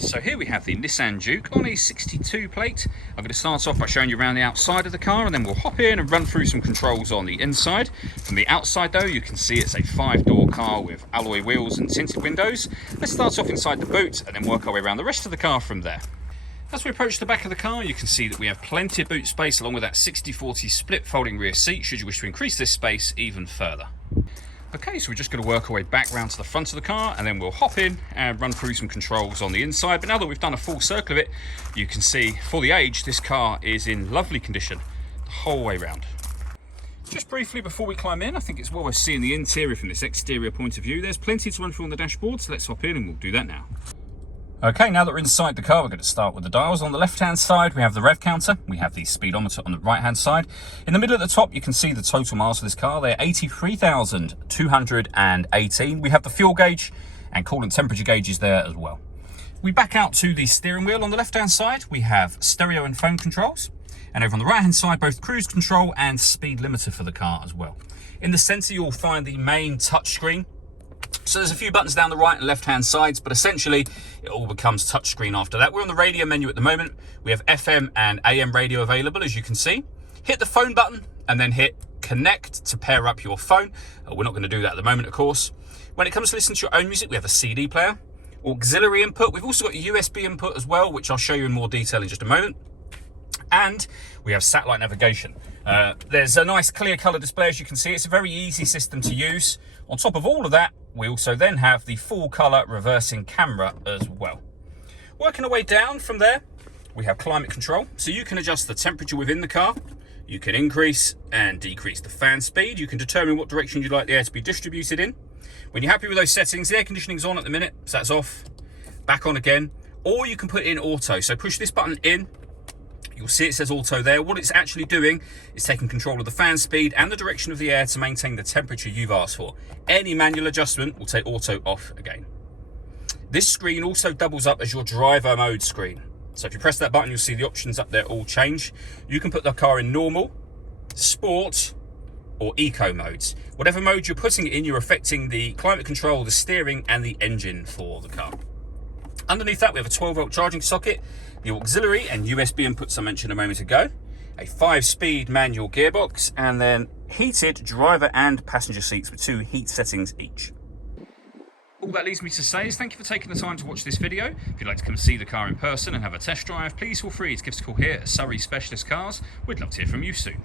So here we have the Nissan Juke on a 62 plate. I'm going to start off by showing you around the outside of the car, and then we'll hop in and run through some controls on the inside. From the outside though, you can see it's a 5-door car with alloy wheels and tinted windows. Let's start off inside the boot and then work our way around the rest of the car from there. As we approach the back of the car, you can see that we have plenty of boot space along with that 60/40 split folding rear seat should you wish to increase this space even further. Okay, so we're just going to work our way back round to the front of the car, and then we'll hop in and run through some controls on the inside. But now that we've done a full circle of it, you can see for the age, this car is in lovely condition the whole way round. Just briefly before we climb in, I think it's well worth seeing the interior from this exterior point of view. There's plenty to run through on the dashboard, so let's hop in and we'll do that now. Okay, now that we're inside the car, we're going to start with the dials. On the left-hand side, we have the rev counter. We have the speedometer on the right-hand side. In the middle at the top, you can see the total miles for this car. They're 83,218. We have the fuel gauge and coolant temperature gauges there as well. We back out to the steering wheel. On the left-hand side, we have stereo and phone controls. And over on the right-hand side, both cruise control and speed limiter for the car as well. In the center, you'll find the main touchscreen. So there's a few buttons down the right and left hand sides, but essentially it all becomes touchscreen after that. We're on the radio menu at the moment. We have FM and AM radio available, as you can see. Hit the phone button and then hit connect to pair up your phone. We're not going to do that at the moment, of course. When it comes to listening to your own music, we have a CD player, auxiliary input. We've also got a USB input as well, which I'll show you in more detail in just a moment. And we have satellite navigation. There's a nice clear color display, as you can see. It's a very easy system to use. On top of all of that, we also then have the full color reversing camera as well. Working our way down from there, we have climate control. So you can adjust the temperature within the car. You can increase and decrease the fan speed. You can determine what direction you'd like the air to be distributed in. When you're happy with those settings, the air conditioning's on at the minute, so that's off. Back on again. Or you can put it in auto. So push this button in. You'll see it says auto there. What it's actually doing is taking control of the fan speed and the direction of the air to maintain the temperature you've asked for. Any manual adjustment will take auto off again. This screen also doubles up as your driver mode screen. So if you press that button, you'll see the options up there all change. You can put the car in normal, sport, or eco modes. Whatever mode you're putting it in, you're affecting the climate control, the steering, and the engine for the car. Underneath that, we have a 12-volt charging socket, the auxiliary and USB inputs I mentioned a moment ago, a 5-speed manual gearbox, and then heated driver and passenger seats with 2 heat settings each. All that leaves me to say is thank you for taking the time to watch this video. If you'd like to come see the car in person and have a test drive, please feel free to give us a call here at Surrey Specialist Cars. We'd love to hear from you soon.